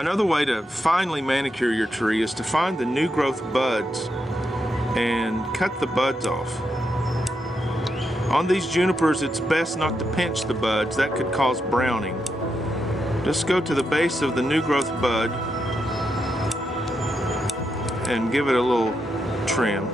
Another way to finely manicure your tree is to find the new growth buds and cut the buds off. On these junipers, it's best not to pinch the buds. That could cause browning. Just go to the base of the new growth bud and give it a little trim.